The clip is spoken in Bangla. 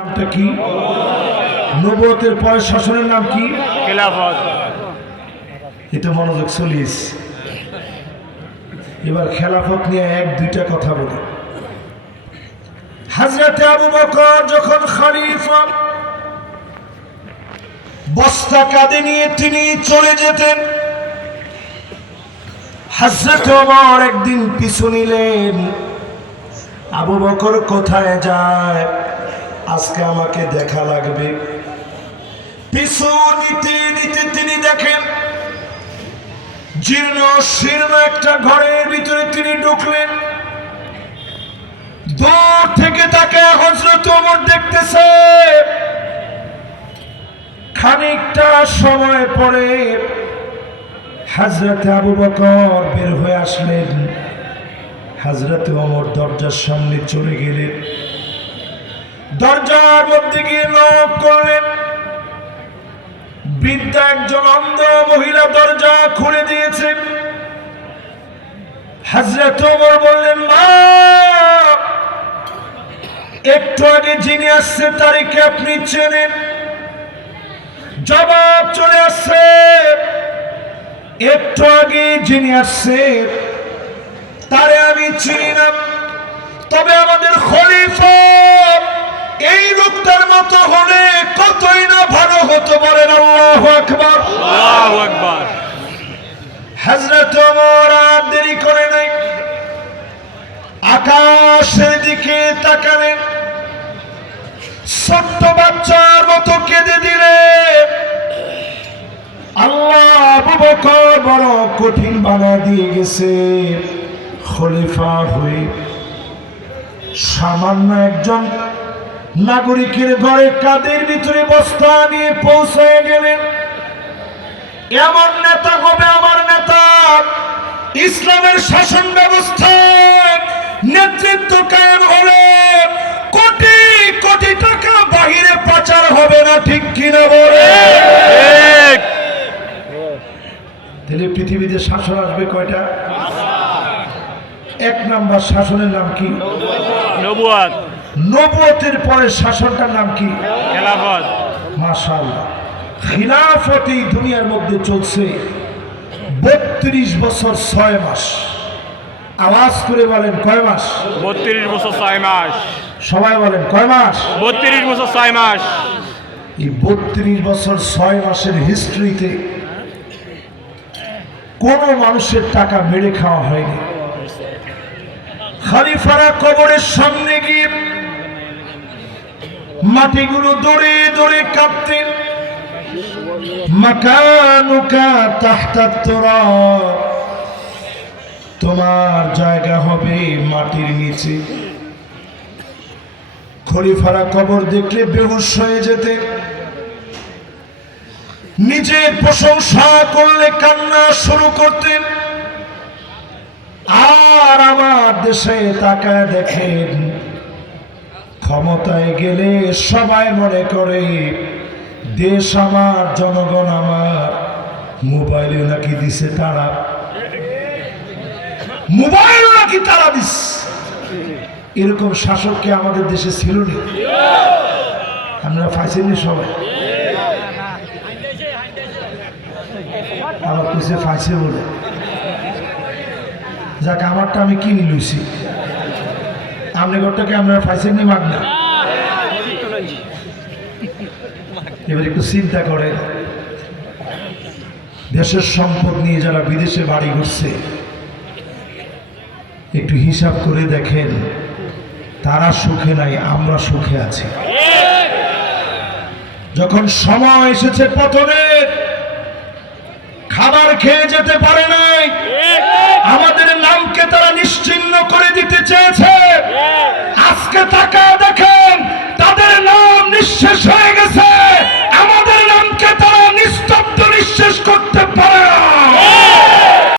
নামটা কি? নবতের পরে শাসনের নাম কি? এটা মনোযোগ চলিস। এবার খেলাফত নিয়ে এক দুইটা কথা বলি। হাজরাতে আবু বকর যখন খলিফা বস্তা কাঁধে নিয়ে তিনি চলে যেতেন হাজরত ওমর একদিন পিছু নিলেন। আবু বকর কোথায় যায়? আজকে আমাকে দেখা লাগবে। পিছু নিতে নিতে তিনি দেখেন, জীর্ণ শীর্ণ একটা ঘরের ভিতরে তিনি ঢুকলেন। দূর থেকে তাকে হজরত ওমর দেখতেছে। খানিকটা সময় পরে হাজরতে আবু বকর বের হয়ে আসলেন। হাজরতে ওমর দরজার সামনে চলে গেলেন। দরজার মধ্যে গিয়ে নক করলেন। বৃদ্ধা একজন অন্ধ মহিলা দরজা খুলে দিয়েছে। হাজরত ওমর বললেন, মা, একটু আগে যিনি আসছে তারিখে আপনি চেনেন। জবাব চলে আসছে, একটু আগে যিনি আসছে, তারে আমি চিনি না। লোকটার হলে কতই না ভালো হতে পারেন আল্লাহ আকবার। আল্লাহু আকবার। হজরত ওমর আর দেরি করে নাই। আকাশের দিকে তাকালেন ছোট্ট বাচ্চার মতো কেঁদে দিলে। আল্লাহ আবু বকর বড় কঠিন বানা দিয়ে গেছে। খলিফা হয়ে সামান্য একজন নাগরিকের ঘরে কাদের ভিতরে বস্তা নিয়ে পৌঁছায় গেলেন? এমন নেতা হবে আমার নেতা। ইসলামের শাসন ব্যবস্থা নেতৃত্ব কায়েম হলে কোটি কোটি টাকা বাহিরে পাচার হবে না, ঠিক কিনা বলে? তাহলে পৃথিবীতে শাসন আসবে কয়টা? এক নাম্বার শাসনের নাম কি? নবুয়াত নবুয়তের পরে শাসনটার নাম কি? খেলাফত। মাশাআল্লাহ। খিলাফত এই দুনিয়ার মধ্যে চলছে বত্রিশ বছর ছয় মাস। আওয়াজ করে বলেন কয় মাস? বত্রিশ বছর ছয় মাস। সবাই বলেন কয় মাস? বত্রিশ বছর ছয় মাস। এই বত্রিশ বছর ছয় মাসের হিস্ট্রিতে কোন মানুষের টাকা মেরে খাওয়া হয়নি। খালিফারা কবরের সামনে গিয়ে মাটিগুলো দৌড়ে দৌড়ে কাঁপতেন তোরা। তোমার জায়গা হবে মাটির নিচে। খলিফারা কবর দেখলে বেহুশ হয়ে যেতেন নিজের প্রশংসা করলে কান্না শুরু করতেন আর আমার দেশে তাকায় দেখেন ক্ষমতায় গেলে সবাই মনে করে, দেশ আমার, জনগণ আমার। মোবাইলে নাকি দিছে তারা। মোবাইল নাকি তারা দিস এরকম শাসক কি আমাদের দেশে ছিল না? আমরা ফাইসেননি সবাই। আমার কিছু ফাইসে বলে। যাক, আমারটা আমি কিনে লইছি। আপনি ঘরটাকে আমরা ফাইসেননি মাগ না এবার একটু চিন্তা করে দেশের সম্পদ নিয়ে যারা বিদেশে বাড়ি করছে একটু হিসাব করে দেখেন তারা সুখে নাই আমরা সুখে আছি। যখন সময় এসেছে পতনের খাবার খেয়ে যেতে পারে নাই। আমাদের নামকে তারা নিশ্চিহ্ন করে দিতে চেয়েছে।